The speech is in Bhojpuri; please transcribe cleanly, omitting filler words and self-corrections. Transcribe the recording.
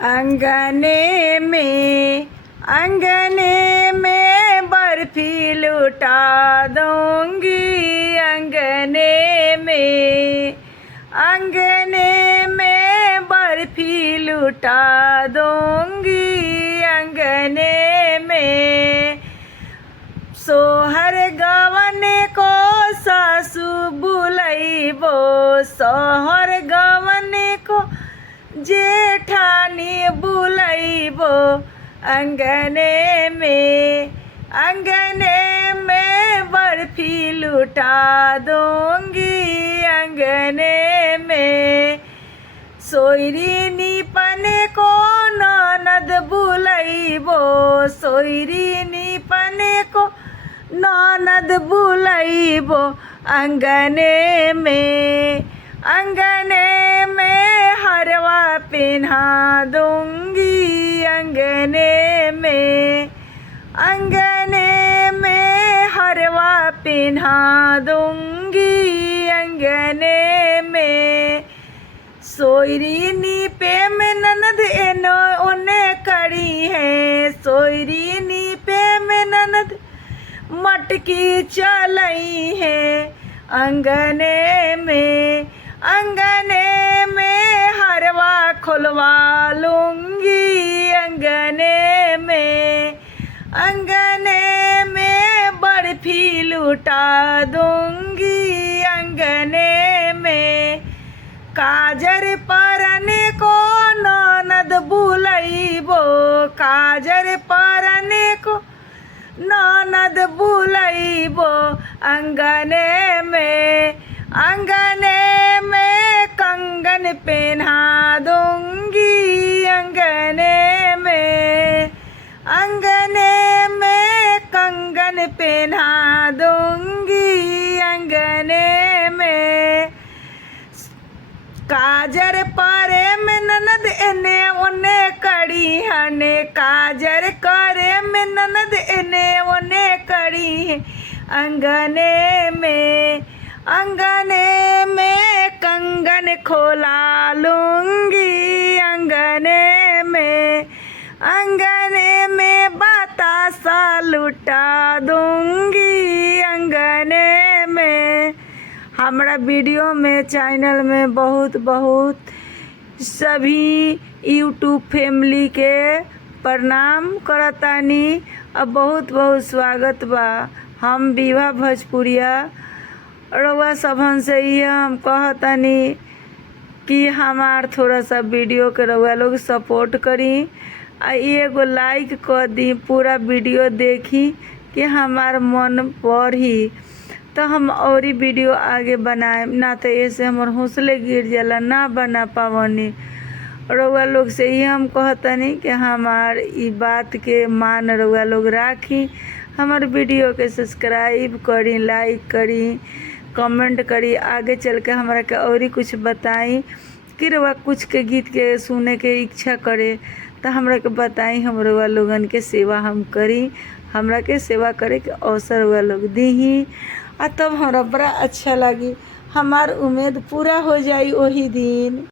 अंगने में बर्फी लुटा दूंगी। अंगने में बर्फी लुटा दूंगी। अंगने में सोहर गवन को सासू बुलैबो। सोहर गवन को जेठानी बुलैबो। अंगने में बर्फी लुटा दूंगी। अंगने में सोयरी नीपन को ननद बुलैबो। सोयरी नीपन को ननद बुलैबो। अंगने में हरवा पिन्हा दूंगी। अंगने में हरवा पिन्हा दूंगी। अंगने में सोयरी नीपे में ननद एनो ओने करी है। सोयरी नीपे में ननद मटकी चलई है। अंगने में हरवा खुलवा लूंगी। अंगने में बर्फी लुटा दूंगी। अंगने में काजर परने को ननद बुलैबो। काजर परने को ननद बुलैबो। अंगने में कंगन पहना दूंगी। अंगने में कंगन पहना दूंगी। अंगने में काजर पारे में ननद एने ओने कड़ी हने। काजर करे में ननद एने ओने कड़ी है। अंगने में कंगन खोला लूंगी। अंगने में बतासा लुटा दूंगी। अंगने में हमारा वीडियो में चैनल में बहुत सभी यूट्यूब फैमिली के प्रणाम करतानी और बहुत स्वागत बा। हम विभा भोजपुरिया रउआ सबन से ही हम कहतानी कि हमार थोड़ा सा वीडियो के रउआ लोग सपोर्ट करी आ एगो लाइक कर दी। पूरा वीडियो देखी कि हमार मन पढ़ी तो हम और ही वीडियो आगे बनाए, ना तो ऐसे हमार हौसले गिर जाला, ना बना पावनी। रउआ लोग से ही हम कहतनी कि हमार ई बात के मान रउआ लोग राखी। हमार वीडियो के सब्सक्राइब करी, लाइक करी, कमेंट करी। आगे चल के हमारा के और ही कुछ बताई कि रउआ कुछ के गीत के सुने के इच्छा करे तो हमरा के बताई। हम रउआ लोगन के सेवा हम करी, हमरा के सेवा करे के अवसर रउआ लोग दीही आ तब हमरा बड़ा अच्छा लगी। हमार उम्मीद पूरा हो जाई वही दिन।